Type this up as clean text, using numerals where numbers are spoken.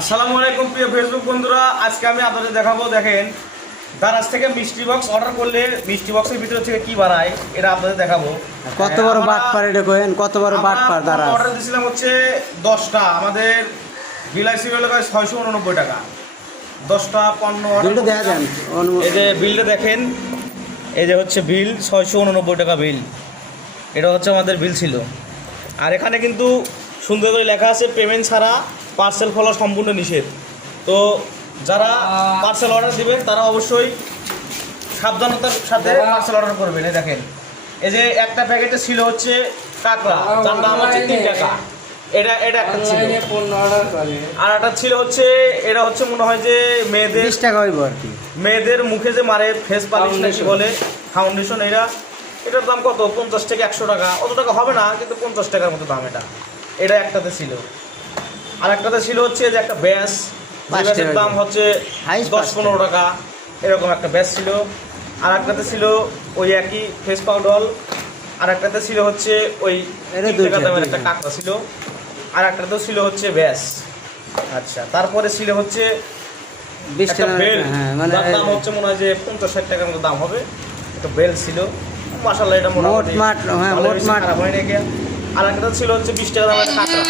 আসসালামু আলাইকুম প্রিয় ফেসবুক বন্ধুরা, আজকে আমি আপনাদের দেখাবো। দেখেন, দারাজ থেকে মিষ্টি বক্স অর্ডার করলে মিষ্টি বক্সের ভিতরে থেকে কি বানায় এটা আপনাদের দেখাবো। কত বড় বাটপার এটা কইেন, কত বড় বাটপার দারাজ। অর্ডার দিয়েছিলাম হচ্ছে 10টা, আমাদের বিলাইসি হলো 689 টাকা। 10টা পণ্য বিলটা দেখা দেন। এই যে বিলটা দেখেন, এই যে হচ্ছে বিল 689 টাকা বিল। এটা হচ্ছে আমাদের বিল ছিল। আর এখানে কিন্তু সুন্দর করে লেখা আছে পেমেন্ট ছাড়া পার্সেল খোলা সম্পূর্ণ নিষেধ। তো যারা পার্সেল অর্ডার দিবেন তারা অবশ্যই সাবধানতার সাথে পার্সেল অর্ডার করবেন। এই দেখেন, এই যে একটা প্যাকেটে ছিল হচ্ছে কাঁকড়া, যার দাম হচ্ছে 3 টাকা। এটা একটা ছিল, আর একটা ছিল হচ্ছে এটা হচ্ছে মনে হয় যে মেয়েদের 20 টাকা হইব আর কি। মেয়েদের মুখে যে মারে ফেস পালিশ নাকি বলে, ফাউন্ডেশন। এটার দাম কত? 50 থেকে 100 টাকা। অত টাকা হবে না, কিন্তু 50 টাকার মতো দাম। এটা একটাতে ছিল। আর একটাতে ছিল হচ্ছে যে একটা ব্যাস, ব্যাসের দাম হচ্ছে 10-15 টাকা, এরকম একটা ব্যাস ছিল। আর একটাতে ছিল ওই একই ফেস পাউডার। আর একটাতে ছিল হচ্ছে ওই 3 টাকা দামের একটা কাঁকড়া ছিল। আর একটাতেও ছিল হচ্ছে ব্যাস। আচ্ছা, তারপরে ছিল হচ্ছে 20 একটা টাকা, বেল, হ্যাঁ, মানে যার দাম হচ্ছে মনে হয় যে 50-60 টাকার মতো দাম হবে। একটা বেল ছিল, মাশাআল্লাহ। এটা মোটামুটি মোটমাট, হ্যাঁ, ভালো হয়েছে, মোটমাট। খারাপ হয়নি। আর একটা ছিল হচ্ছে 20 টাকা দামের কাঁকড়া।